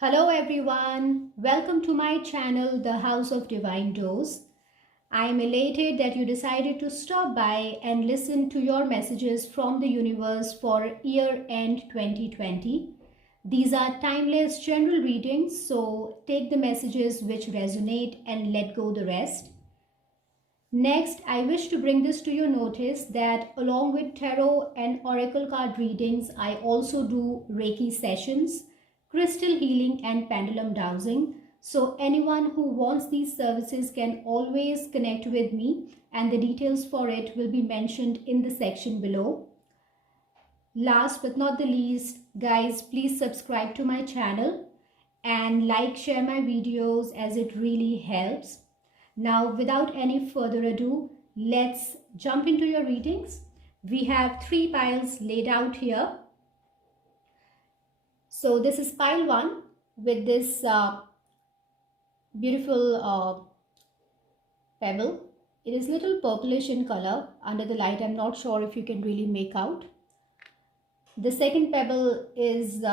Hello everyone, welcome to my channel The House of Divine Dose. I am elated that you decided to stop by and listen to your messages from the universe for year end 2020. These are timeless general readings, so take the messages which resonate and let go the rest. Next, I wish to bring this to your notice that along with tarot and oracle card readings, I also do Reiki sessions, crystal healing and pendulum dowsing. So anyone who wants these services can always connect with me and the details for it will be mentioned in the section below. Last but not the least, guys, please subscribe to my channel and share my videos as it really helps. Now, without any further ado, let's jump into your readings. We have three piles laid out here. So this is pile 1 with this beautiful pebble. It is little purplish in color. Under the light, I'm not sure if you can really make out. The second pebble is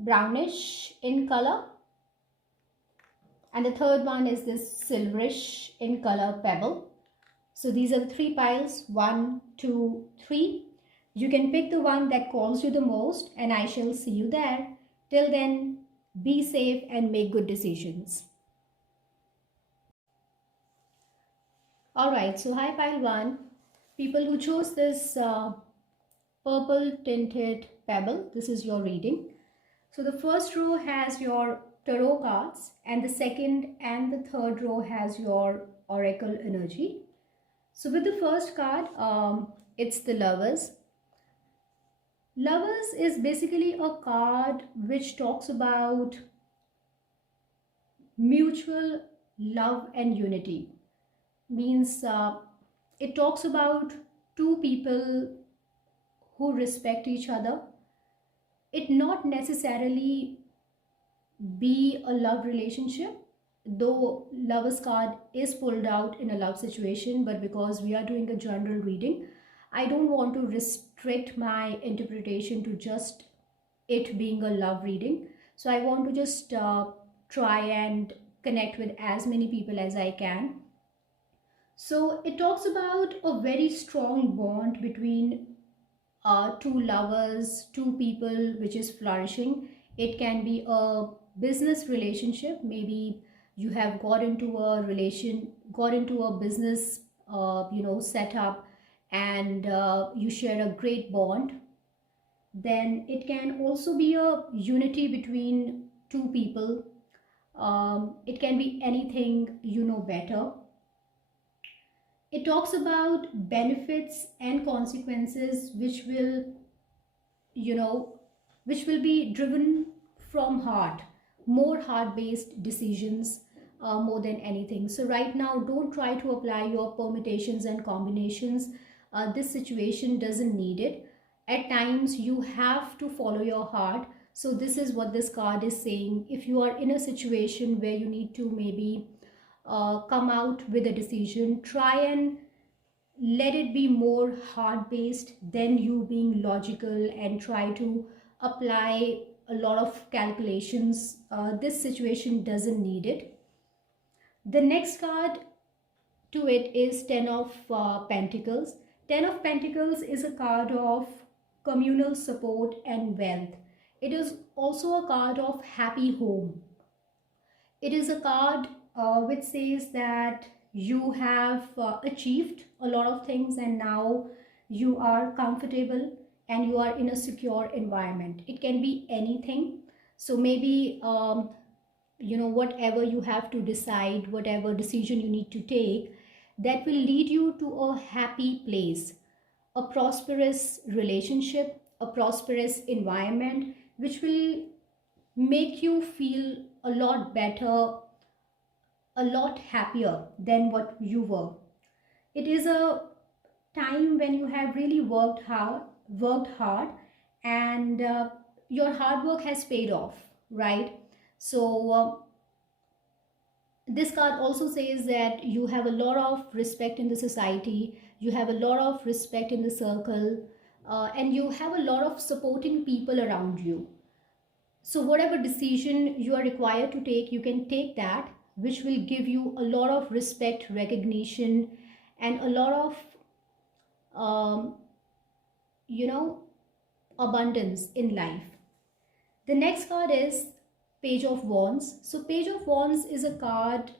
brownish in color. And the third one is this silverish in color pebble. So these are the three piles, 1, 2, 3. You can pick the one that calls you the most and I shall see you there. Till then, be safe and make good decisions. Alright, so hi pile 1. People who chose this purple tinted pebble, this is your reading. So the first row has your tarot cards and the second and the third row has your oracle energy. So with the first card, it's the Lovers. Lovers is basically a card which talks about mutual love and unity. Means it talks about two people who respect each other. It not necessarily be a love relationship, though Lovers card is pulled out in a love situation, but because we are doing a general reading, I don't want to restrict my interpretation to just it being a love reading. So I want to just try and connect with as many people as I can. So it talks about a very strong bond between two lovers, two people, which is flourishing. It can be a business relationship. Maybe you have got into a business, setup, and you share a great bond. Then it can also be a unity between two people. It can be anything you know better. It talks about benefits and consequences which will be driven from heart, more heart-based decisions more than anything. So right now, don't try to apply your permutations and combinations. This situation doesn't need it. At times, you have to follow your heart. So this is what this card is saying. If you are in a situation where you need to maybe come out with a decision, try and let it be more heart based than you being logical and try to apply a lot of calculations. This situation doesn't need it. The next card to it is Ten of Pentacles. Ten of Pentacles is a card of communal support and wealth. It is also a card of happy home. It is a card which says that you have achieved a lot of things and now you are comfortable and you are in a secure environment. It can be anything. So maybe whatever you have to decide, whatever decision you need to take, that will lead you to a happy place, a prosperous relationship, a prosperous environment, which will make you feel a lot better, a lot happier than what you were. It is a time when you have really worked hard, and your hard work has paid off, right? So this card also says that you have a lot of respect in the society, you have a lot of respect in the circle, and you have a lot of supporting people around you. So whatever decision you are required to take, you can take that, which will give you a lot of respect, recognition, and a lot of um, you know abundance in life. The next card is Page of Wands. So Page of Wands is a card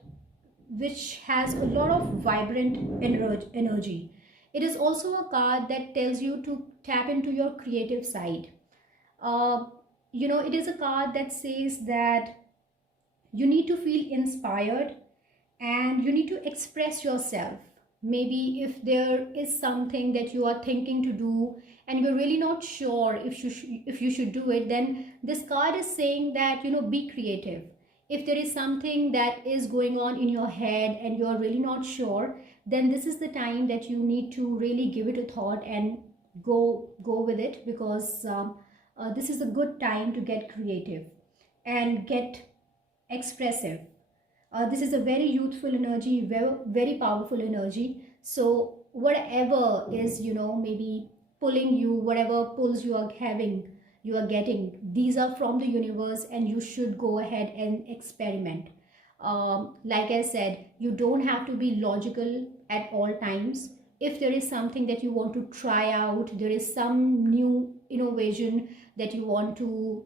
which has a lot of vibrant energy. It is also a card that tells you to tap into your creative side. uh, it is a card that says that you need to feel inspired and you need to express yourself. Maybe if there is something that you are thinking to do and you're really not sure if you should do it, then this card is saying that, be creative. If there is something that is going on in your head and you're really not sure, then this is the time that you need to really give it a thought and go with it, because this is a good time to get creative and get expressive. This is a very youthful energy, very powerful energy. So whatever is, maybe pulling you, whatever pulls you are getting, these are from the universe, and you should go ahead and experiment. Like I said, you don't have to be logical at all times. If there is something that you want to try out, there is some new innovation that you want to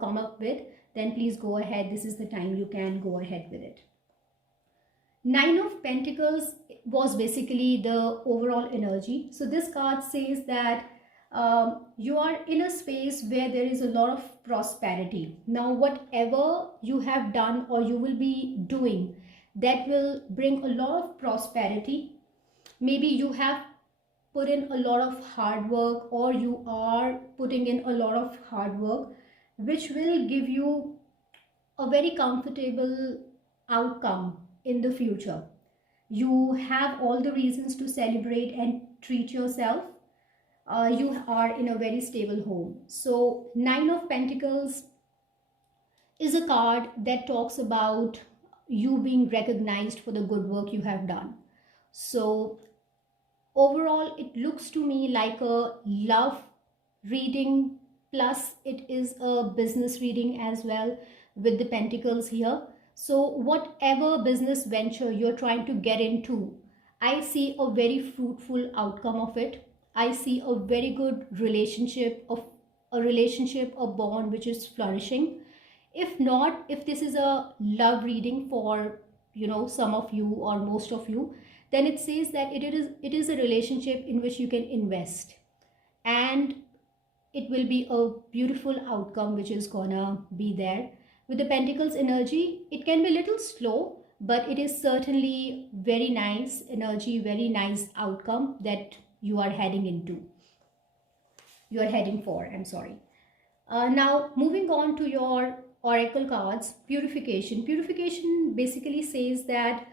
come up with, then please go ahead. This is the time you can go ahead with it. Nine of Pentacles was basically the overall energy. So this card says that you are in a space where there is a lot of prosperity. Now, whatever you have done or you will be doing, that will bring a lot of prosperity. Maybe you have put in a lot of hard work, or you are putting in a lot of hard work, which will give you a very comfortable outcome in the future. You have all the reasons to celebrate and treat yourself. You are in a very stable home. So Nine of Pentacles is a card that talks about you being recognized for the good work you have done. So overall, it looks to me like a love reading, plus it is a business reading as well, with the pentacles here. So whatever business venture you're trying to get into, I see a very fruitful outcome of it. I see a very good relationship, a bond which is flourishing. If not, if this is a love reading for some of you or most of you, then it says that it is a relationship in which you can invest, and it will be a beautiful outcome which is gonna be there. With the Pentacles energy, it can be a little slow, but it is certainly very nice energy, very nice outcome that you are heading for, I'm sorry. Now moving on to your oracle cards. Purification basically says that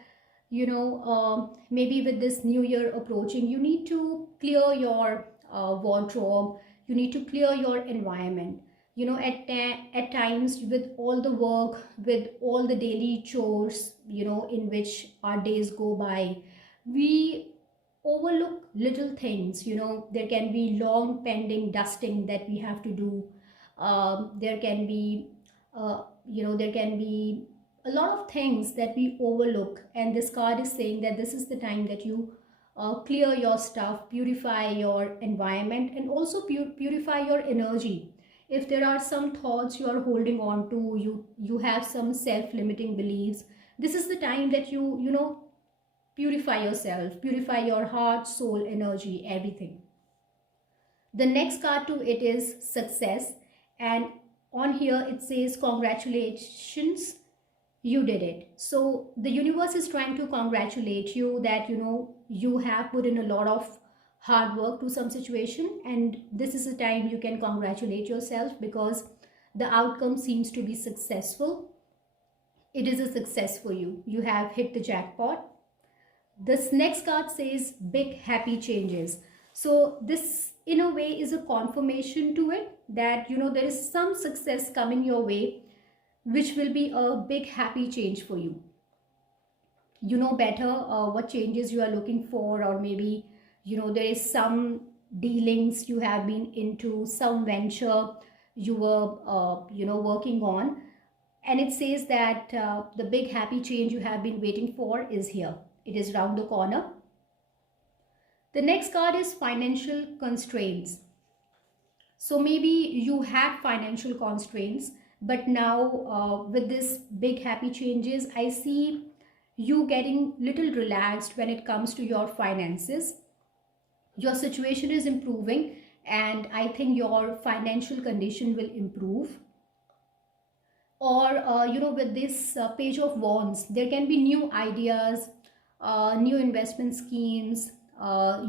maybe with this new year approaching, you need to clear your wardrobe, you need to clear your environment. At times, with all the work, with all the daily chores, in which our days go by, we overlook little things. There can be long pending dusting that we have to do. There can be a lot of things that we overlook, and this card is saying that this is the time that you clear your stuff, purify your environment, and also purify your energy. If there are some thoughts you are holding on to, you have some self-limiting beliefs, this is the time that you purify yourself, purify your heart, soul, energy, everything. The next card to it is Success, and on here it says congratulations, you did it. So the universe is trying to congratulate you that you have put in a lot of hard work to some situation, and this is a time you can congratulate yourself because the outcome seems to be successful. It is a success for you. You have hit the jackpot. This next card says big happy changes. So this in a way is a confirmation to it that there is some success coming your way, which will be a big happy change for you. You know better what changes you are looking for, or maybe there is some dealings you have been into, some venture you were working on. And it says that the big happy change you have been waiting for is here. It is round the corner. The next card is financial constraints. So maybe you had financial constraints, but now with this big happy changes, I see you getting little relaxed when it comes to your finances. Your situation is improving, and I think your financial condition will improve. Or with this page of wands, there can be new ideas, new investment schemes,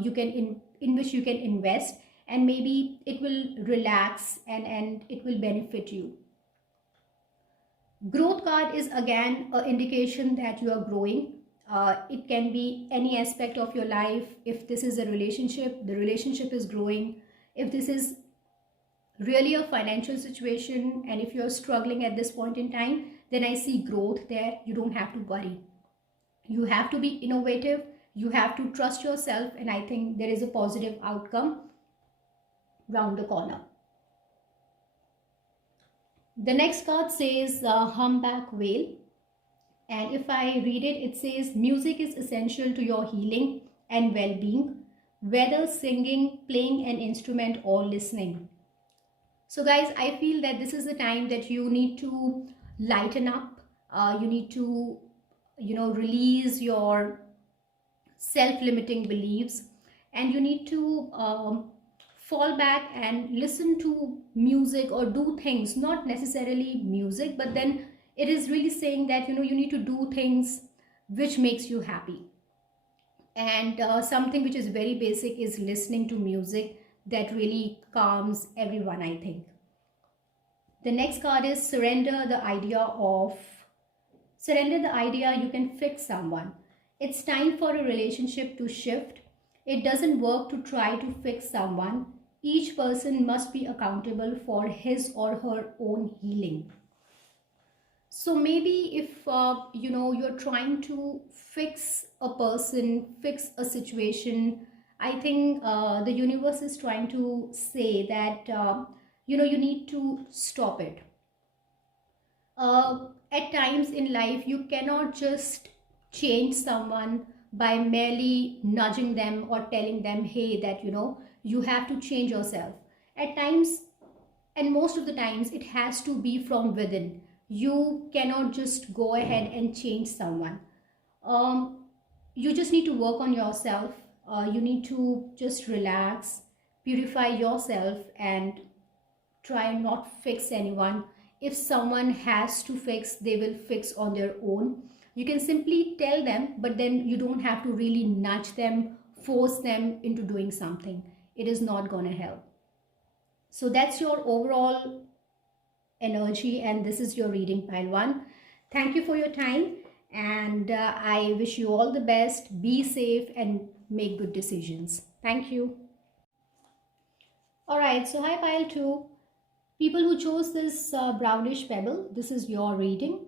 you can in which you can invest, and maybe it will relax and it will benefit you. Growth card is again an indication that you are growing. It can be any aspect of your life. If this is a relationship, the relationship is growing. If this is really a financial situation, and if you're struggling at this point in time, then I see growth there. You don't have to worry. You have to be innovative. You have to trust yourself, and I think there is a positive outcome round the corner. The next card says humpback whale, and if I read it, it says music is essential to your healing and well-being, whether singing, playing an instrument, or listening. So guys, I feel that this is the time that you need to lighten up. You need to release your self-limiting beliefs, and you need to fall back and listen to music or do things, not necessarily music, but then it is really saying that you need to do things which makes you happy. And something which is very basic is listening to music that really calms everyone, I think. The next card is surrender the idea you can fix someone. It's time for a relationship to shift. It doesn't work to try to fix someone. Each person must be accountable for his or her own healing. So maybe if you're trying to fix a person, fix a situation, I think the universe is trying to say that you need to stop it. At times in life, you cannot just change someone by merely nudging them or telling them, hey, that you have to change yourself. At times, and most of the times, it has to be from within. You cannot just go ahead and change someone. You just need to work on yourself. You need to just relax, purify yourself, and try not fix anyone. If someone has to fix, they will fix on their own. You can simply tell them, but then you don't have to really nudge them, force them into doing something. It is not going to help. So that's your overall energy, and this is your reading, pile 1. Thank you for your time, and I wish you all the best. Be safe and make good decisions. Thank you. All right, so hi pile 2. People who chose this brownish pebble, this is your reading.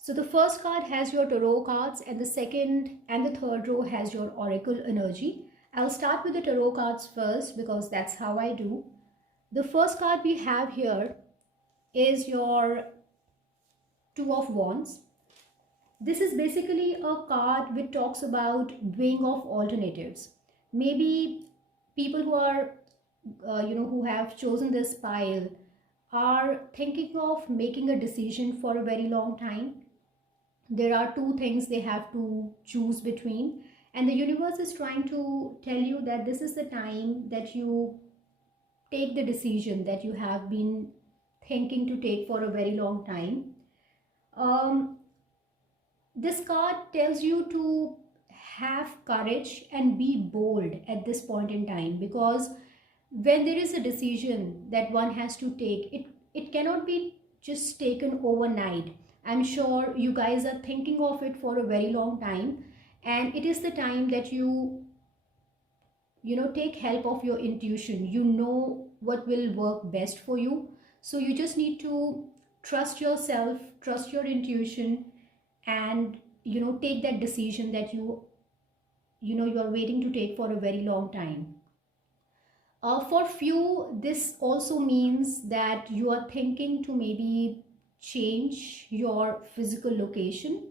So the first card has your tarot cards, and the second and the third row has your oracle energy. I'll start with the tarot cards first because that's how I do. The first card we have here is your Two of Wands. This is basically a card which talks about weighing off alternatives. Maybe people who are who have chosen this pile are thinking of making a decision for a very long time. There are two things they have to choose between, and the universe is trying to tell you that this is the time that you take the decision that you have been thinking to take for a very long time. This card tells you to have courage and be bold at this point in time, because when there is a decision that one has to take, it cannot be just taken overnight. I'm sure you guys are thinking of it for a very long time, and it is the time that you take help of your intuition. You know what will work best for you. So you just need to trust yourself, trust your intuition, and take that decision that you are waiting to take for a very long time. For few, this also means that you are thinking to maybe change your physical location.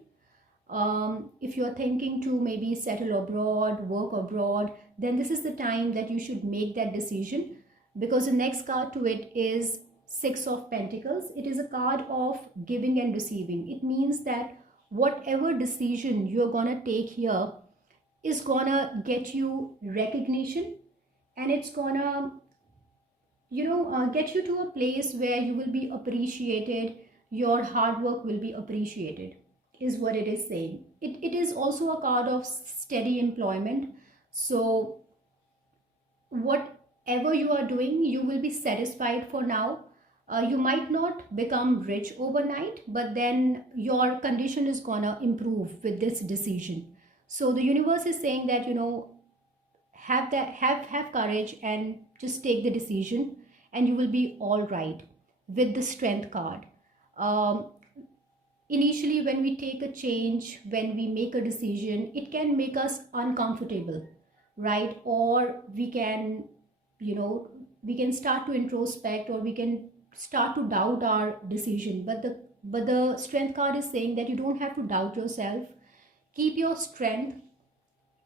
If you are thinking to maybe settle abroad, work abroad, then this is the time that you should make that decision, because the next card to it is Six of Pentacles. It is a card of giving and receiving. It means that whatever decision you're gonna take here is gonna get you recognition, and it's gonna get you to a place where you will be appreciated, your hard work will be appreciated, is what it is saying. It is also a card of steady employment. So whatever you are doing, you will be satisfied for now. You might not become rich overnight, but then your condition is gonna improve with this decision. So the universe is saying that, have courage and just take the decision, and you will be all right. With the Strength card, um, initially when we take a change, when we make a decision, it can make us uncomfortable, right? Or we can, you know we can start to introspect, or we can start to doubt our decision. But the Strength card is saying that you don't have to doubt yourself. Keep your strength.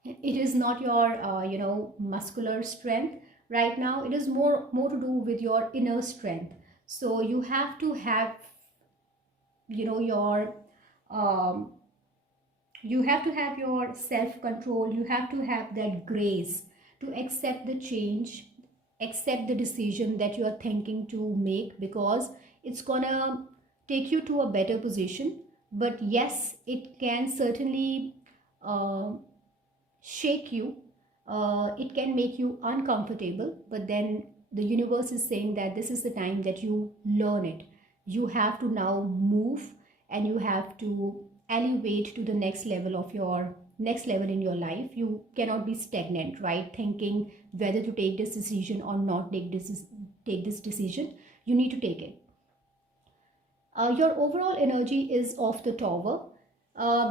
It is not your muscular strength right now. It is more to do with your inner strength. So you have to have, your um, you have to have your self control. You have to have that grace to accept the change, accept the decision that you are thinking to make, because it's gonna take you to a better position. But yes, it can certainly uh, shake you. It can make you uncomfortable, but then the universe is saying that this is the time that you learn it. You have to now move, and you have to elevate to the next level in your life. You cannot be stagnant, right? Thinking whether to take this decision or not take this decision. You need to take it. Your overall energy is of the Tower.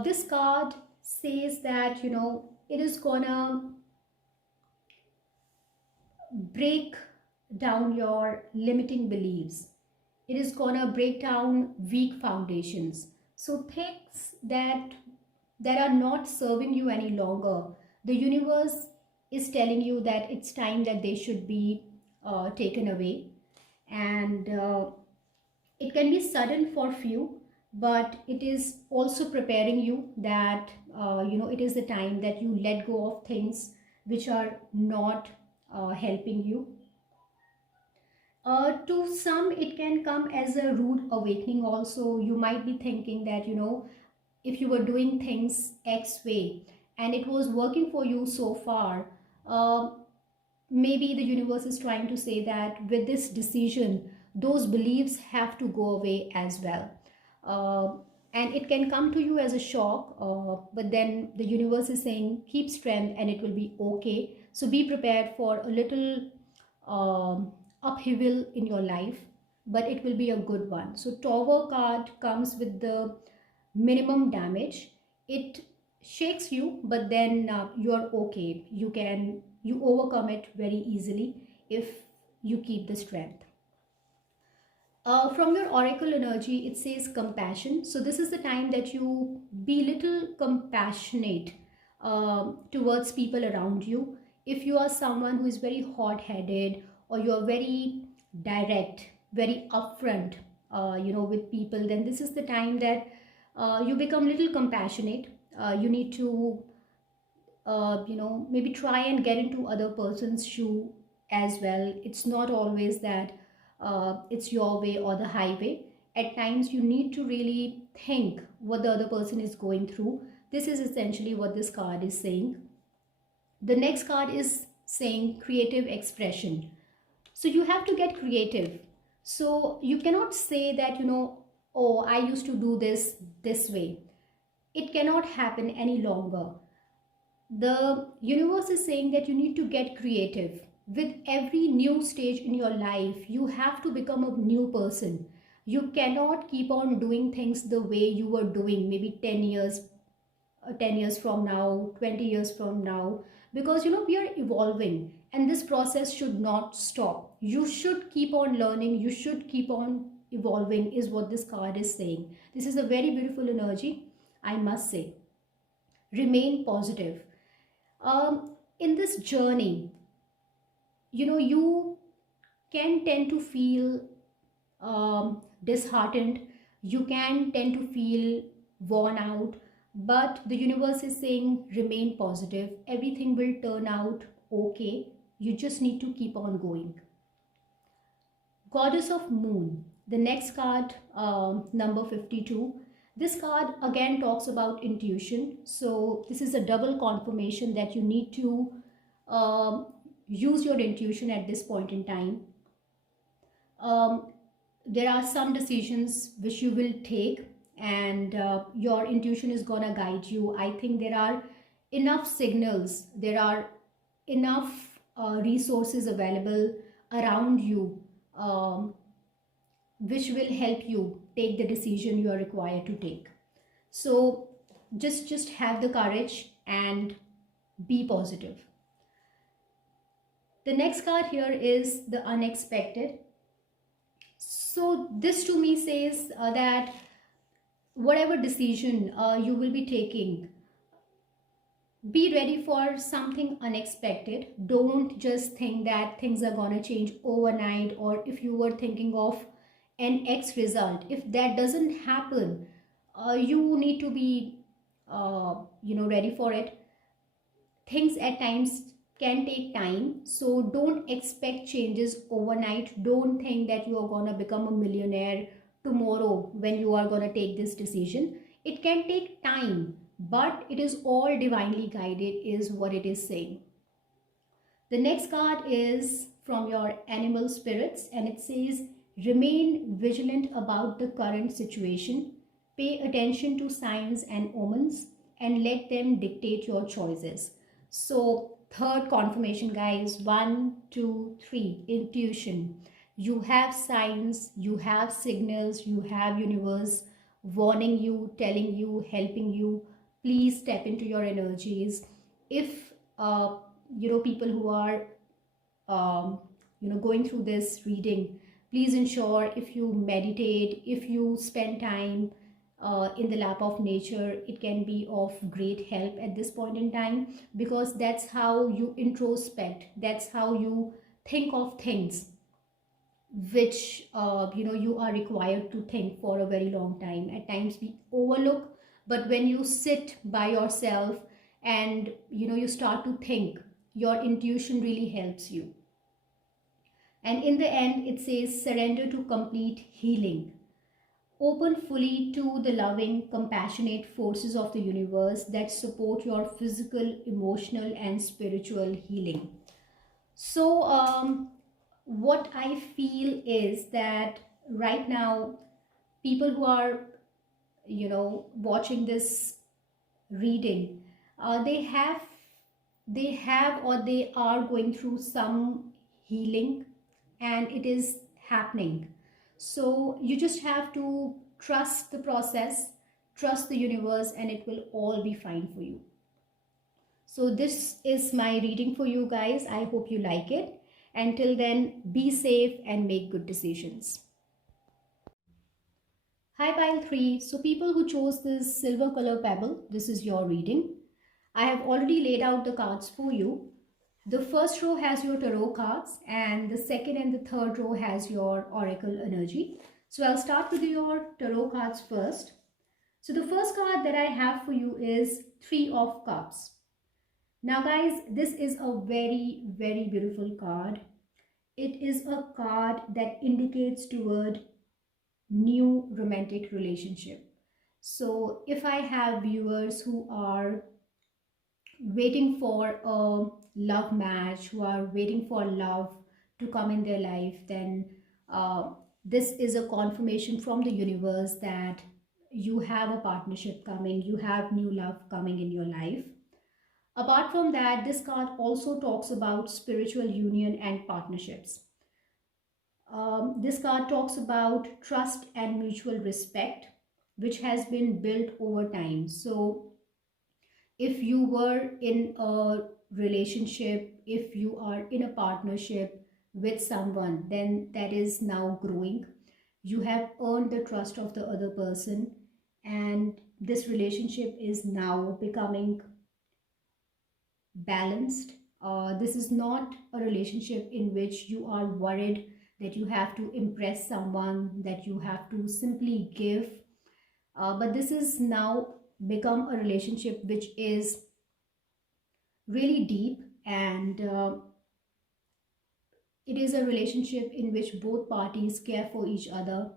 This card says that it is gonna break down your limiting beliefs. It is gonna break down weak foundations. So things that are not serving you any longer, the universe is telling you that it's time that they should be taken away. And it can be sudden for few, but it is also preparing you that it is the time that you let go of things which are not helping you. To some, it can come as a rude awakening also. You might be thinking that, if you were doing things X way and it was working for you so far, uh, maybe the universe is trying to say that with this decision, those beliefs have to go away as well. Uh, and it can come to you as a shock, but then the universe is saying, keep strength and it will be okay. So be prepared for a little upheaval in your life, but it will be a good one. So Tower card comes with the minimum damage. It shakes you, but then you're okay. You overcome it very easily if you keep the strength. From your oracle energy, it says compassion. So this is the time that you be little compassionate towards people around you. If you are someone who is very hot-headed, or you are very direct, very upfront, with people, then this is the time that you become little compassionate. You need to, maybe try and get into other person's shoe as well. It's not always that it's your way or the highway. At times you need to really think what the other person is going through. This is essentially what this card is saying. The next card is saying creative expression. So you have to get creative. So you cannot say that, oh, I used to do this way. It cannot happen any longer. The universe is saying that you need to get creative. With every new stage in your life, you have to become a new person. You cannot keep on doing things the way you were doing maybe 10 years from now, 20 years from now, because we are evolving. and this process should not stop. You should keep on learning, you should keep on evolving, is what this card is saying. This is a very beautiful energy, I must say. Remain positive. In this journey, you can tend to feel disheartened, you can tend to feel worn out, but the universe is saying remain positive, everything will turn out okay, you just need to keep on going. Goddess of Moon, the next card, number 52. This card again talks about intuition. So this is a double confirmation that you need to use your intuition at this point in time. There are some decisions which you will take, and your intuition is gonna guide you. I think there are enough signals, there are enough resources available around you, which will help you take the decision you are required to take. So just have the courage and be positive. The next card here is the unexpected. So this to me says that whatever decision you will be taking, be ready for something unexpected. Don't just think that things are gonna change overnight, or if you were thinking of an X result, if that doesn't happen, you need to be ready for it. Things at times can take time, so don't expect changes overnight. Don't think that you are gonna become a millionaire tomorrow when you are gonna take this decision. It can take time, but it is all divinely guided, is what it is saying. The next card is from your animal spirits, and it says remain vigilant about the current situation, pay attention to signs and omens, and let them dictate your choices. So third confirmation, guys, 1 2 3, intuition. You have signs, you have signals, you have universe warning you, telling you, helping you. Please step into your energies. If people who are going through this reading, please ensure, if you meditate, if you spend time in the lap of nature, it can be of great help at this point in time, because that's how you introspect, that's how you think of things which you are required to think for a very long time. At times we overlook, but when you sit by yourself and you start to think, your intuition really helps you. And in the end, it says surrender to complete healing. Open fully to the loving, compassionate forces of the universe that support your physical, emotional, and spiritual healing. So, what I feel is that right now, people who are, watching this reading, they have or they are going through some healing, and it is happening. So you just have to trust the process, trust the universe, and it will all be fine for you. So this is my reading for you guys. I hope you like it. Until then, be safe and make good decisions. Hi pile 3. So people who chose this silver color pebble, this is your reading. I have already laid out the cards for you. The first row has your tarot cards, and the second and the third row has your oracle energy. So I'll start with your tarot cards first. So the first card that I have for you is 3 of Cups. Now guys, this is a very, very beautiful card. It is a card that indicates toward new romantic relationship. So if I have viewers who are waiting for a love match, who are waiting for love to come in their life, then this is a confirmation from the universe that you have a partnership coming, you have new love coming in your life. Apart from that, this card also talks about spiritual union and partnerships. This card talks about trust and mutual respect, which has been built over time. So if you were in a relationship, if you are in a partnership with someone, then that is now growing. You have earned the trust of the other person, and this relationship is now becoming balanced. This is not a relationship in which you are worried that you have to impress someone, that you have to simply give. But this is now become a relationship which is really deep, and it is a relationship in which both parties care for each other,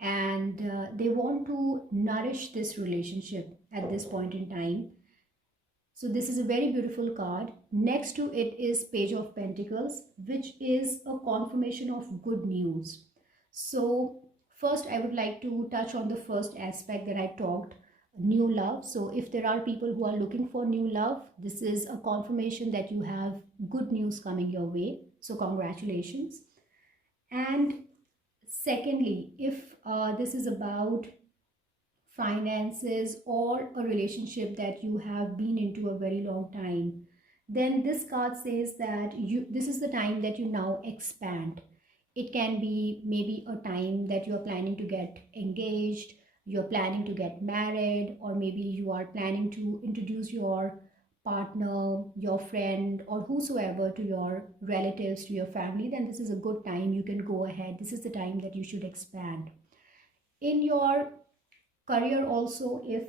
and they want to nourish this relationship at this point in time. So this is a very beautiful card. Next to it is Page of Pentacles, which is a confirmation of good news. So first I would like to touch on the first aspect that I talked, new love. So if there are people who are looking for new love, this is a confirmation that you have good news coming your way. So congratulations. And secondly, if this is about finances or a relationship that you have been into a very long time, then this card says that this is the time that you now expand. It can be maybe a time that you're planning to get engaged, you're planning to get married, or maybe you are planning to introduce your partner, your friend, or whosoever to your relatives, to your family. Then this is a good time. You can go ahead. This is the time that you should expand. In your career also, if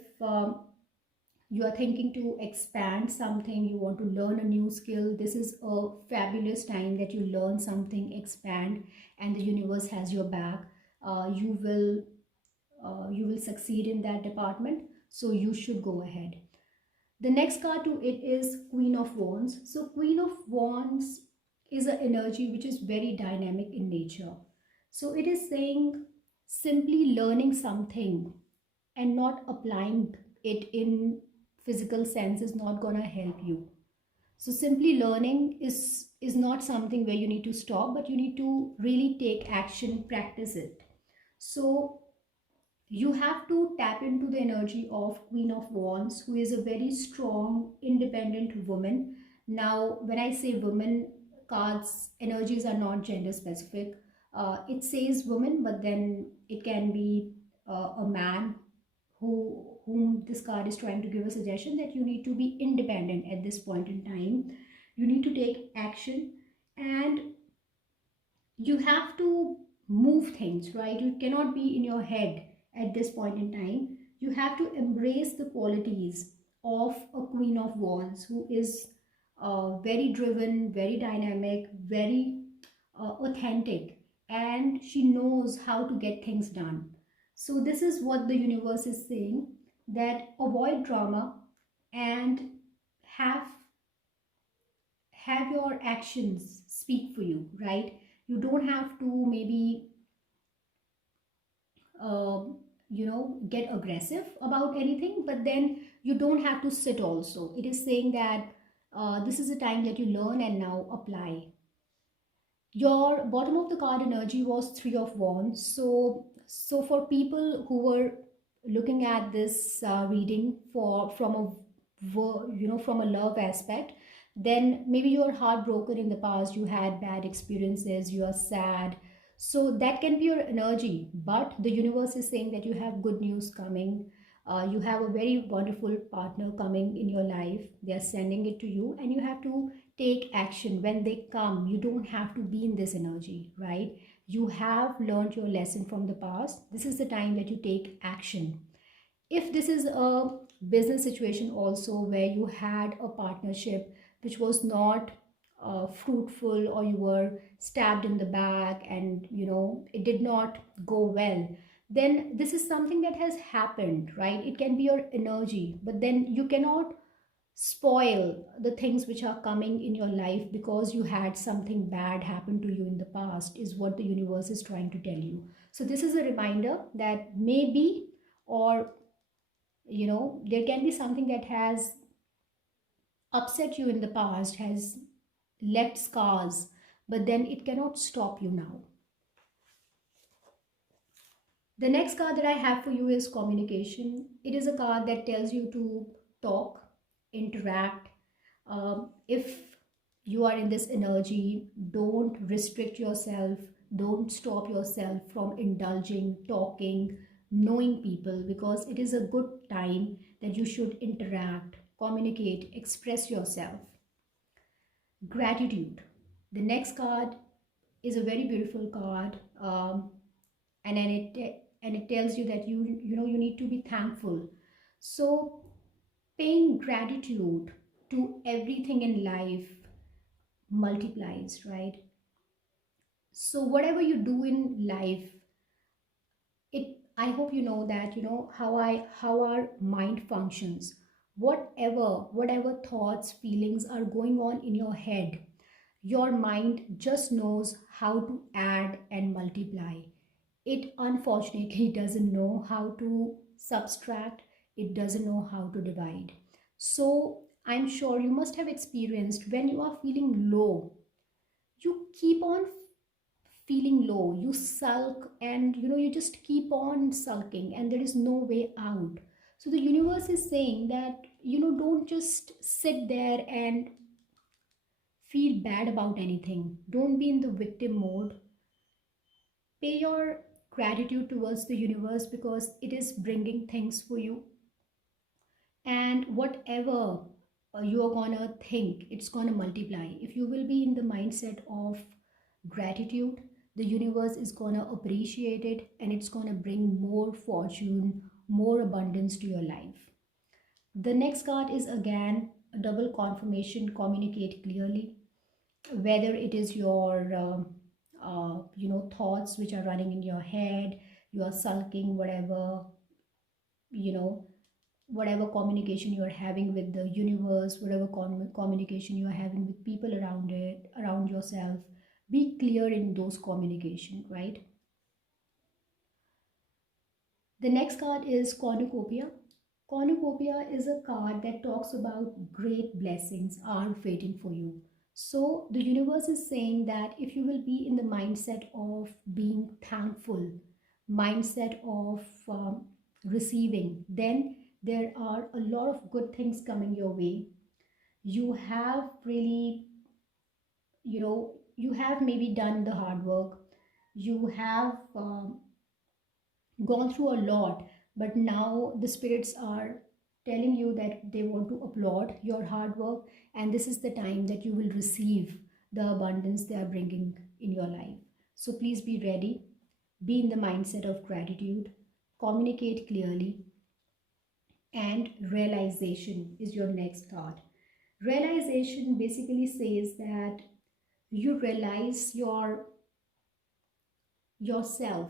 you are thinking to expand something, you want to learn a new skill, this is a fabulous time that you learn something, expand, and the universe has your back. You will succeed in that department, so you should go ahead. The next card to it is Queen of Wands. So Queen of Wands is an energy which is very dynamic in nature. So it is saying simply learning something and not applying it in physical sense is not gonna help you. So simply learning is not something where you need to stop, but you need to really take action, practice it. So you have to tap into the energy of Queen of Wands, who is a very strong, independent woman. Now, when I say woman, cards energies are not gender specific. It says woman, but then it can be a man whom this card is trying to give a suggestion that you need to be independent at this point in time. You need to take action, and you have to move things, right? You cannot be in your head at this point in time. You have to embrace the qualities of a Queen of Wands, who is very driven, very dynamic, very authentic, and she knows how to get things done. So this is what the universe is saying, that avoid drama and have your actions speak for you, right? You don't have to maybe uh, get aggressive about anything, but then you don't have to sit also. It is saying that this is a time that you learn and now apply. Your bottom of the card energy was Three of Wands. So for people who were looking at this reading for from a from a love aspect, then maybe you're heartbroken in the past, you had bad experiences, you are sad. So that can be your energy, but the universe is saying that you have good news coming. You have a very wonderful partner coming in your life. They are sending it to you, and you have to take action. When they come, you don't have to be in this energy, right? You have learned your lesson from the past. This is the time that you take action. If this is a business situation also, where you had a partnership which was not fruitful, or you were stabbed in the back and it did not go well, then this is something that has happened, right? It can be your energy, but then you cannot spoil the things which are coming in your life because you had something bad happen to you in the past, is what the universe is trying to tell you. So this is a reminder that maybe, or there can be something that has upset you in the past, has left scars, but then it cannot stop you now. The next card that I have for you is Communication. It is a card that tells you to talk, interact. If You are in this energy. Don't restrict yourself. Don't stop yourself from indulging, talking, knowing people, because it is a good time that you should interact, communicate, express yourself. Gratitude. The next card is a very beautiful card, and then it tells you that you need to be thankful. So paying gratitude to everything in life multiplies, right? So whatever you do in life, it I hope you know that you know how our mind functions. Whatever thoughts, feelings are going on in your head, your mind just knows how to add and multiply. It unfortunately doesn't know how to subtract. It doesn't know how to divide. So I'm sure you must have experienced, when you are feeling low, you keep on feeling low, you sulk, and you just keep on sulking, and there is no way out. So the universe is saying that don't just sit there and feel bad about anything. Don't be in the victim mode. Pay your gratitude towards the universe, because it is bringing things for you. And whatever you're gonna think, it's gonna multiply. If you will be in the mindset of gratitude, the universe is gonna appreciate it, and it's gonna bring more fortune, more abundance to your life. The next card is again a double confirmation. Communicate clearly. Whether it is your thoughts which are running in your head, you are sulking, whatever, you know whatever communication you are having with the universe, whatever communication you are having with people around yourself, be clear in those communication, right? The next card is cornucopia. Cornucopia is a card that talks about great blessings are waiting for you. So the universe is saying that if you will be in the mindset of being thankful, mindset of receiving, then there are a lot of good things coming your way. You have really, you have maybe done the hard work. You have gone through a lot, but now the spirits are telling you that they want to applaud your hard work, and this is the time that you will receive the abundance they are bringing in your life. So please be ready, be in the mindset of gratitude, communicate clearly, and realization is your next card. Realization basically says that you realize yourself.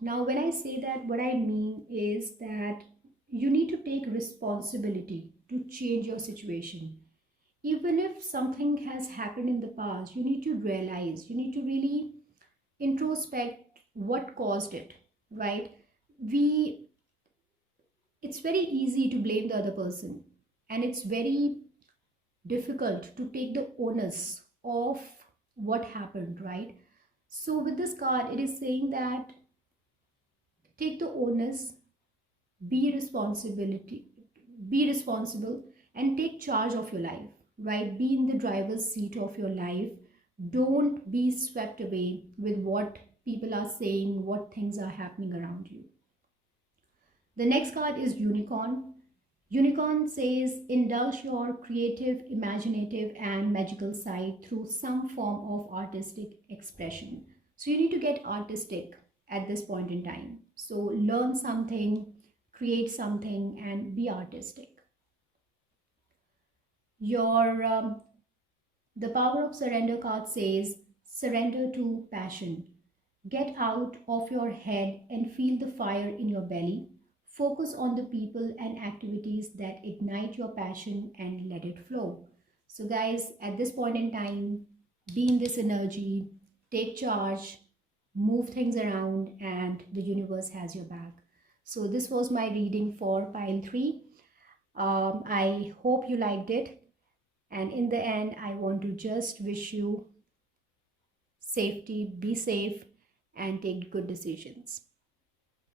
Now, when I say that, what I mean is that you need to take responsibility to change your situation. Even if something has happened in the past, you need to realize, you need to really introspect what caused it, right? We, it's very easy to blame the other person, and it's very difficult to take the onus of what happened, right? So with this card, it is saying that take the onus, be responsibility, be responsible, and take charge of your life, right? Be in the driver's seat of your life. Don't be swept away with what people are saying, what things are happening around you. The next card is unicorn. Unicorn says indulge your creative, imaginative, and magical side through some form of artistic expression. So you need to get artistic at this point in time. So learn something, create something, and be artistic. Your the power of surrender card says surrender to passion. Get out of your head and feel the fire in your belly. Focus on the people and activities that ignite your passion and let it flow. So guys, at this point in time, be in this energy, take charge, move things around, and the universe has your back. So this was my reading for pile 3. I hope you liked it. And in the end, I want to just wish you safety, be safe, and take good decisions.